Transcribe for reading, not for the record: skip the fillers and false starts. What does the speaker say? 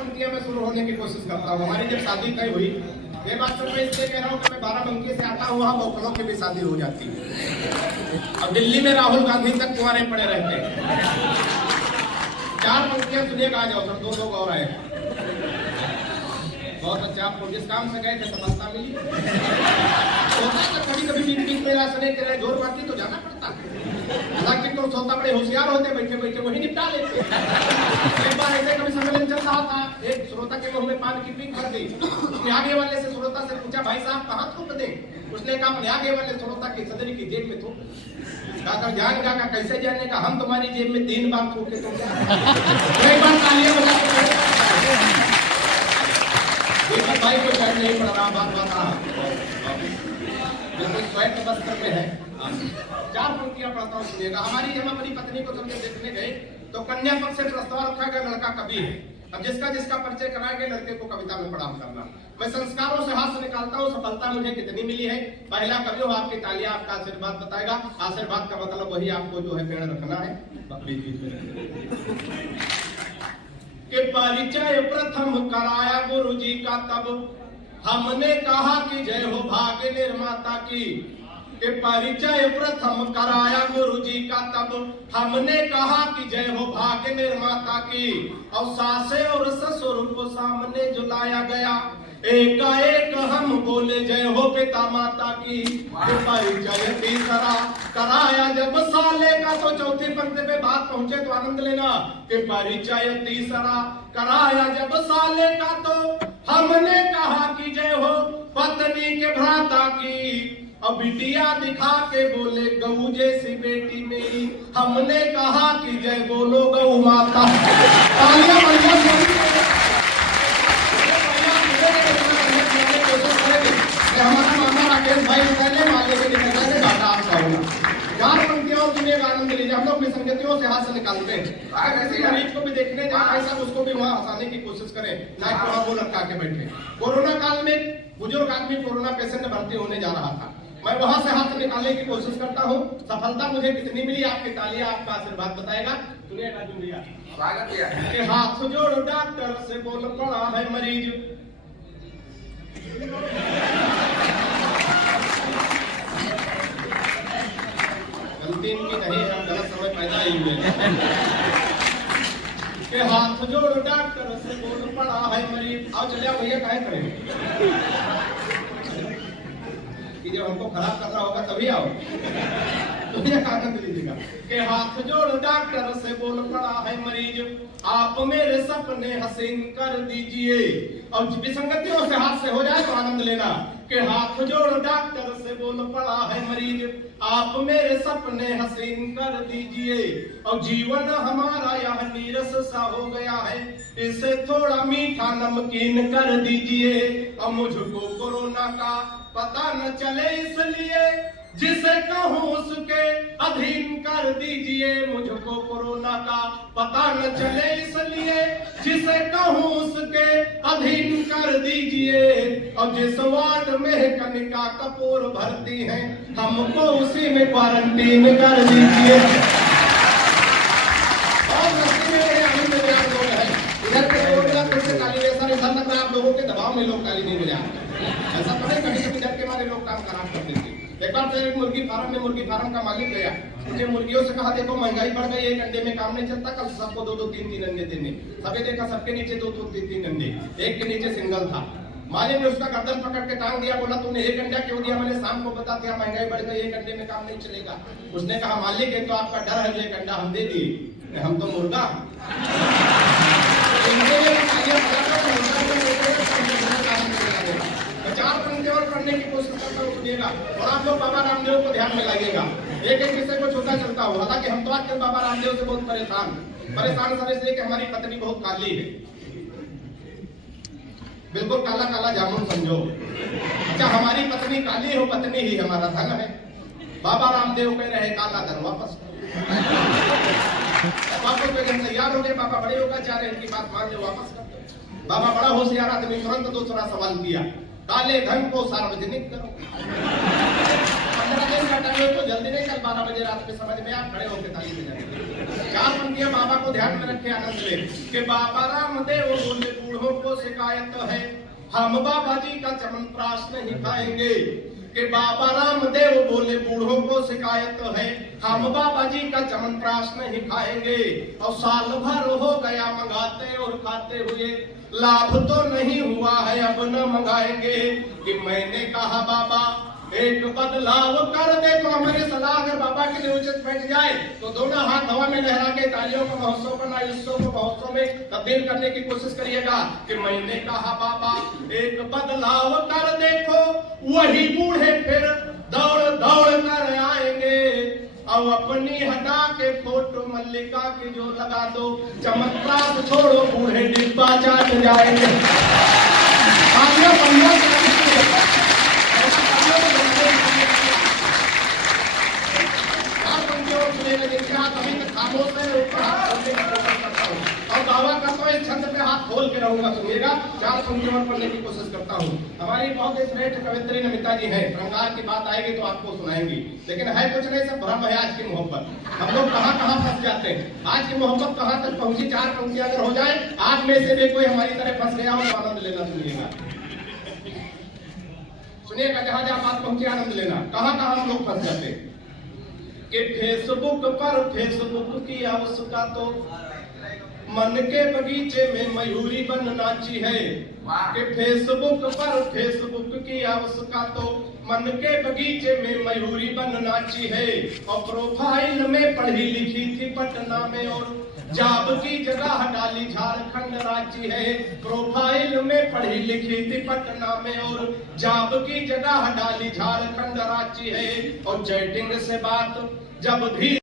पंक्तियां मैं शुरू होने की कोशिश करता हूँ। हमारी जब शादी तय हुई, ये बात तो मैं इसलिए कह रहा हूँ कि मैं बाराबंकी से आता हूँ, वहाँ मोकलों की भी शादी हो जाती है। अब दिल्ली में राहुल गांधी तक कुंवारे पड़े रहते हैं। 4 पंक्तियां सुनिएगा, आ जाओ सर, 2 लोग और आए। बहुत अच्छा, आपको जिस काम से गए थे सफलता मिली। होता है कभी कभी बीच में रास्ते के लिए जोर मारती तो जाना पड़ता है। हालांकि तो सोता बड़े होशियार होते, बैठे बैठे वही निपटा लेते। एक बार ऐसे कभी सम्मेलन चल रहा था, एक श्रोता के मुंह में पान की पीक भर गई। उसने आगे वाले से श्रोता से पूछा, भाई साहब कहाँ थूक दें? उसने कहा अपने आगे वाले श्रोता की सदरी की जेब में थूक। काका जान काका कैसे जाने का, हम तुम्हारी जेब में 3 बार थूके तुम। एक बार तालियां बजा के भाई को शायद नहीं पड़ रहा, बात बिल्कुल स्वायत्त वस्त्र में है। 4 पंक्तियां पढ़ता हूँ, सुनिएगा। हमारी जब अपनी पत्नी को सबके देखने गए तो कन्या पक्ष से प्रस्ताव रखा गया, लड़का कवि है। अब जिसका परिचय कराया गया, लड़के को कविता में प्रणाम करना। मैं संस्कारों से हाथ से निकालता हूँ, सफलता मुझे कितनी मिली है। पहला कवि हो, आपकी तालियां आपका आशीर्वाद बताएगा। आशीर्वाद का मतलब वही आपको जो है पेड़ रखना है। के परिचय प्रथम कराया गुरु जी का, तब हमने कहा कि जय हो भाग्य निर्माता की। के परिचय प्रथम कराया गुरु जी का, तब हमने कहा कि जय हो भाग्य निर्माता की। और सासे और ससुर को सामने जुलाया गया, एकाएक हम बोले जय हो पिता माता की। परिचय तीसरा कराया जब साले का, तो चौथी पंक्ति पे बात पहुंचे तो आनंद लेना। कि परिचय तीसरा कराया जब साले का, तो हमने कहा कि जय हो पत्नी के भ्राता की। अब बिटिया दिखा के बोले गऊ जैसी बेटी मेरी, हमने कहा कि जय बोलो गऊ माता। तालियां हमारा मामा राकेश भाई पहले माले के निकल जाए, घाटा आपका होगा। 4 पंक्तियों और सुनिएगा, आनंद लीजिए। हम लोग अपनी संगतियों से हाथ से निकालते हैं। अगर किसी मरीज को भी देखने जाए सब उसको भी वहाँ हंसाने की कोशिश करें, ना कि वहाँ वो लटका के बैठे। कोरोना काल में बुजुर्ग आदमी कोरोना पेशेंट भर्ती होने जा रहा था, मैं वहां से हाथ निकालने की कोशिश करता हूँ। सफलता मुझे कितनी मिली, आपकी तालियां आपका आशीर्वाद बताएगा। सुनिए राजू भैया, स्वागत है। हाथ जोड़ डॉक्टर से बोल पड़ा है मरीज, गलती इनकी नहीं है, गलत समय पैदा ही हुए। के हाथ जोड़ डॉक्टर से बोल पड़ा है मरीज। आओ चलिए भैया, काहे करेंगे कि जब हमको खराब करना होगा तभी आओ। तो ये आनंद लीजिएगा। के हाथ जोड़ डॉक्टर से बोल पड़ा है मरीज, आप मेरे सपने हसीन कर दीजिए। और विसंगतियों से हाथ से हो जाए तो आनंद लेना। के हाथ जोड़ डॉक्टर से बोल पड़ा है मरीज, आप मेरे सपने हसीन कर दीजिए। और जीवन हमारा यह नीरस सा हो गया है, इसे थोड़ा मीठा नमकीन कर दीजिए। और मुझको कोरोना का पता न चले, इसलिए जिसे कहूँ उसके अधीन कर दीजिए। मुझको कोरोना का पता न चले, इसलिए जिसे कहूँ उसके अधीन कर दीजिए। और जिस वार्ड में कनिका कपूर भर्ती है, हमको उसी में क्वारंटीन कर दीजिए। और इधर के ऐसा लग रहा है आप लोगों के दबाव में लोग ताली नहीं बजा। ऐसा पड़े कभी कभी डर के मारे लोग काम खराब कर देते। एक बार तो एक मुर्गी फार्म का मालिक गया, उसने मुर्गियों से कहा देखो महंगाई बढ़ गई, 1 अंडे में काम नहीं चलता, कल सबको 2-2, 3-3 अंडे देने। सबे देखा सबके नीचे 2-2, 3-3 अंडे, एक के नीचे सिंगल था। मालिक ने उसका गर्दन पकड़ के टांग दिया, बोला तूने 1 अंडा क्यों दिया? मैंने शाम को बता दिया महंगाई बढ़ गई, 1 अंडे में काम नहीं चलेगा। उसने कहा मालिक ये तो आपका डर है, जो 1 अंडा हम दे दिए, हम तो मुर्गा। 4 पंक्तियों और पढ़ने की कोशिश करता हूँ, सुनिएगा। और आप लोग बाबा रामदेव को ध्यान में लाइएगा, एक विषय को छोटा चलता हूँ। हालांकि हम तो आजकल बाबा रामदेव से बहुत परेशान सर इसलिए कि हमारी पत्नी बहुत काली है, बिल्कुल काला काला जामुन समझो। अच्छा हमारी पत्नी काली हो, पत्नी ही हमारा धन है। बाबा रामदेव कह रहे काला धन वापस। वापस पे तैयार हो गए, बाबा बड़े होगा चाह रहे, इनकी बात मान लो, वापस कर दो। बाबा बड़ा होशियार आदमी, तुरंत दूसरा सवाल किया, काले धन को सार्वजनिक करो। 15 दिन का टाइम तो जल्दी नहीं, कल 12 बजे रात में समझ में आप खड़े होकर ताली बजाएंगे। 4 पंक्तियां बाबा को ध्यान में रखे, आनंद ले। कि बाबा रामदेव बोले बूढ़ शिकायत है, हम बाबा जी का चमनप्राश नहीं खाएंगे। कि बाबा रामदेव बोले बूढ़ों को शिकायत है, हम बाबा जी का चमनप्राश नहीं खाएंगे। और साल भर हो गया मंगाते और खाते हुए, लाभ तो नहीं हुआ है अब न मंगाएंगे। कि मैंने कहा बाबा एक बदलाव कर दे, तो हमारी सलाह अगर बाबा के लिए उचित बैठ जाए तो दोनों हाथ हवा में लहरा के तालियों का महोत्सव करना, उत्सव को महोत्सव में तब्दील करने की कोशिश करिएगा। कि मैंने कहा बाबा एक बदलाव कर देखो, वही बूढ़े फिर दौड़ दौड़ कर आएंगे। अब अपनी हटा के फोटो मल्लिका की जो लगा दो, चमत्कार छोड़ो बूढ़े डिब्बा चाट जाएंगे। और दावा करता हूँ इस छंद पे हाथ खोल के रहूंगा, सुनिएगा। 4 पंक्तियों पढ़ने की कोशिश करता हूँ। हमारी बहुत श्रेष्ठ कवित्री नमिता जी है, श्रृंगार की बात आएगी तो आपको सुनाएंगी, लेकिन है कुछ नहीं, सब भ्रम है आज की मोहब्बत। हम लोग कहाँ फंस जाते हैं, आज की मोहब्बत कहाँ तक पहुंची। 4 पंक्तियां अगर हो जाए, आप में से भी कोई हमारी तरह फंस गया हो तो आनंद लेना। सुनिएगा, जहां जहां बात पहुंची आनंद लेना। कहाँ हम लोग फंस जाते हैं कि फेसबुक पर फेसबुक की आवश्यकता तो मन के बगीचे में मयूरी बन नाची है। कि फेसबुक पर फेसबुक की आवश्यकता तो मन के बगीचे में मयूरी बन नाची है। और प्रोफाइल में पढ़ी लिखी थी पटना में, और जॉब की जगह डाली झारखंड रांची है। प्रोफाइल में पढ़ी लिखी थी पटना में, और जॉब की जगह डाली झारखंड रांची है। और चैटिंग से बात जब भी